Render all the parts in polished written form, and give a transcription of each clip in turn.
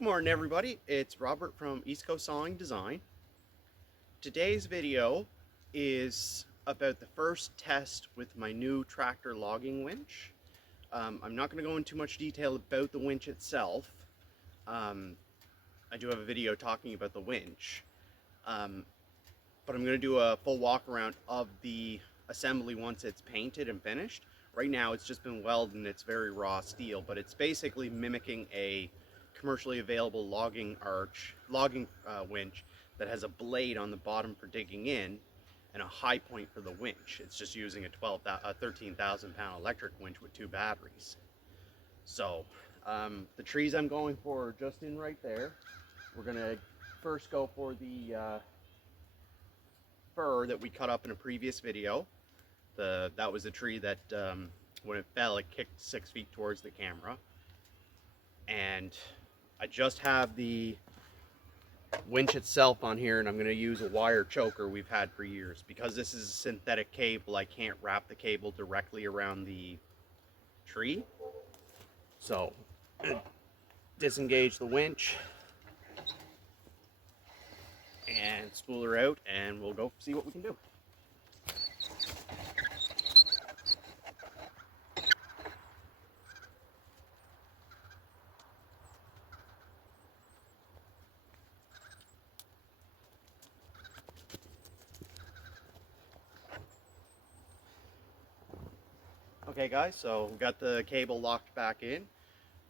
Good morning, everybody. It's Robert from East Coast Sawing Design. Today's video is about the first test with my new tractor logging winch. I'm not going to go into much detail about the winch itself. I do have a video talking about the winch, but I'm going to do a full walk around of the assembly once it's painted and finished. Right now it's just been welded and it's very raw steel, but it's basically mimicking a commercially available logging winch that has a blade on the bottom for digging in and a high point for the winch. It's just using a 13,000 pound electric winch with two batteries. So the trees I'm going for are just in right there. We're gonna first go for the fir that we cut up in a previous video. That was a tree that when it fell, it kicked 6 feet towards the camera. And I just have the winch itself on here, and I'm going to use a wire choker we've had for years. Because this is a synthetic cable, I can't wrap the cable directly around the tree. So, disengage the winch and spool her out, and we'll go see what we can do. Okay guys, so we got the cable locked back in.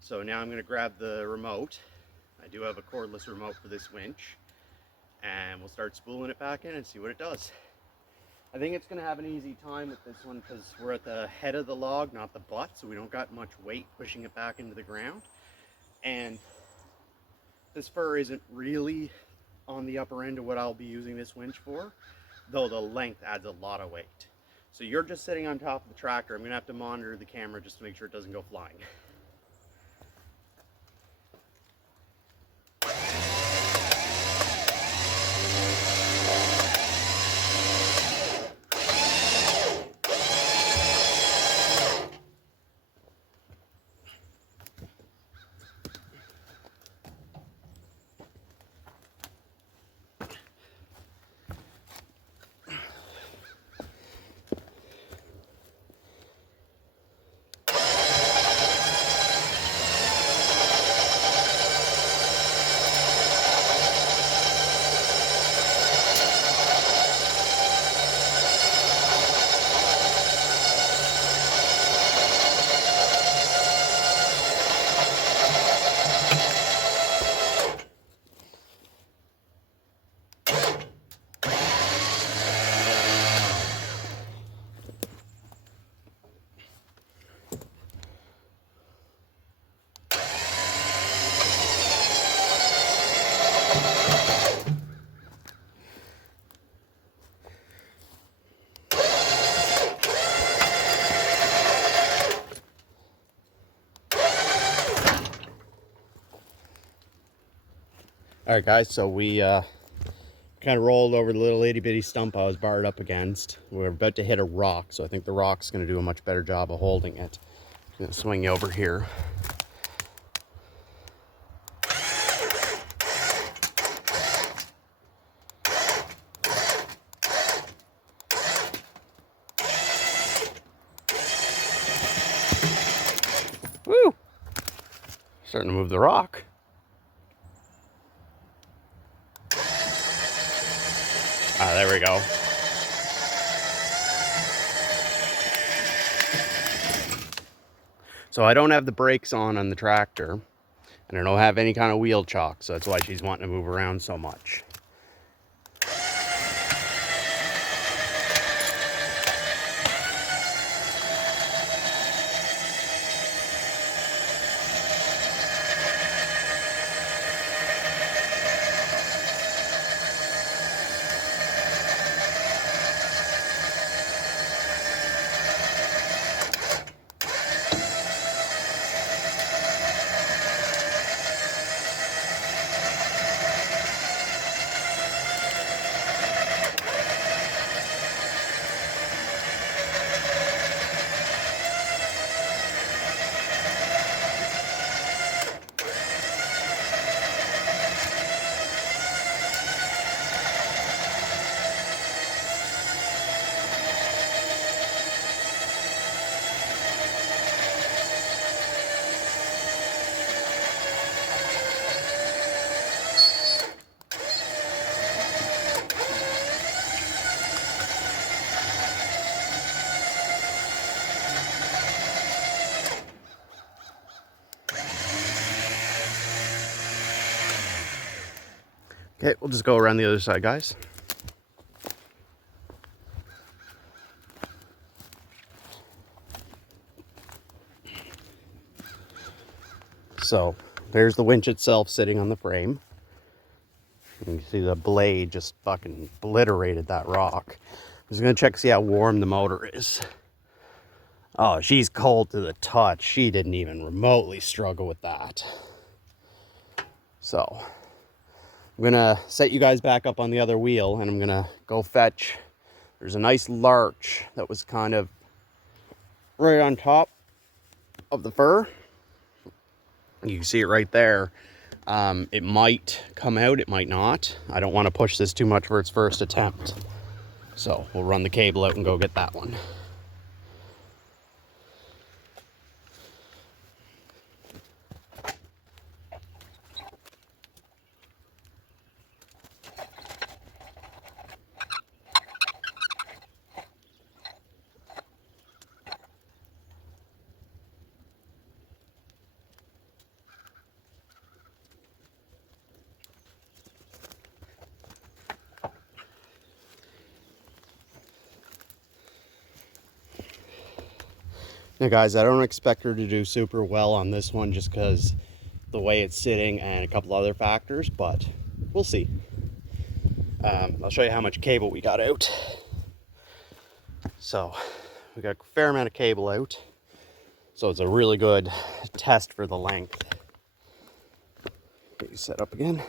So now I'm going to grab the remote. I do have a cordless remote for this winch. And we'll start spooling it back in and see what it does. I think it's going to have an easy time with this one because we're at the head of the log, not the butt, so we don't got much weight pushing it back into the ground. And this fir isn't really on the upper end of what I'll be using this winch for, though the length adds a lot of weight. So you're just sitting on top of the tractor. I'm going to have to monitor the camera just to make sure it doesn't go flying. All right guys, so we kind of rolled over the little itty bitty stump I was barred up against. We're about to hit a rock, so I think the rock's going to do a much better job of holding it. I'm going to swing you over here. Woo! Starting to move the rock. Ah, there we go. So I don't have the brakes on the tractor, and I don't have any kind of wheel chock, so that's why she's wanting to move around so much. Okay, we'll just go around the other side, guys. So there's the winch itself sitting on the frame. You can see the blade just fucking obliterated that rock. I'm just gonna check to see how warm the motor is. Oh, she's cold to the touch. She didn't even remotely struggle with that. So I'm gonna set you guys back up on the other wheel and I'm gonna go fetch. There's a nice larch that was kind of right on top of the fur. You can see it right there. It might come out, it might not. I don't want to push this too much for its first attempt. So we'll run the cable out and go get that one. Now guys, I don't expect her to do super well on this one just because the way it's sitting and a couple other factors, but we'll see. I'll show you how much cable we got out. So we got a fair amount of cable out. So it's a really good test for the length. Get you set up again.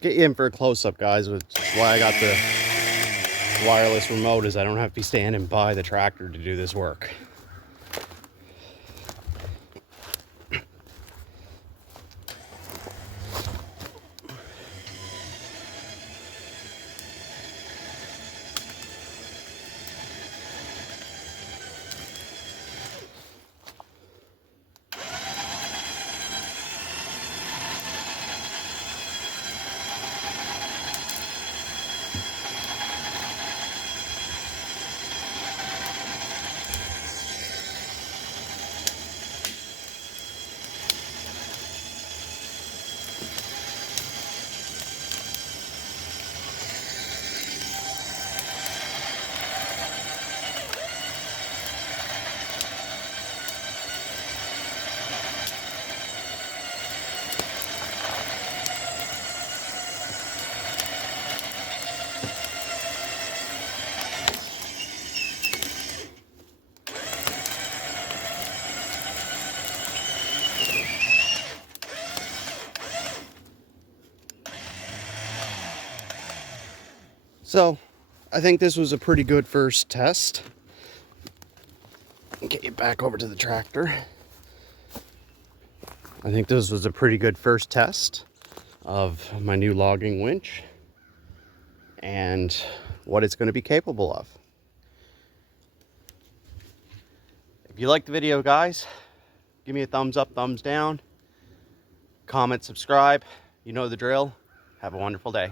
Get you in for a close-up, guys, which is why I got the wireless remote, is I don't have to be standing by the tractor to do this work. So I think this was a pretty good first test. Get you back over to the tractor. I think this was a pretty good first test of my new logging winch and what it's going to be capable of. If you liked the video, guys, give me a thumbs up, thumbs down, comment, subscribe. You know the drill. Have a wonderful day.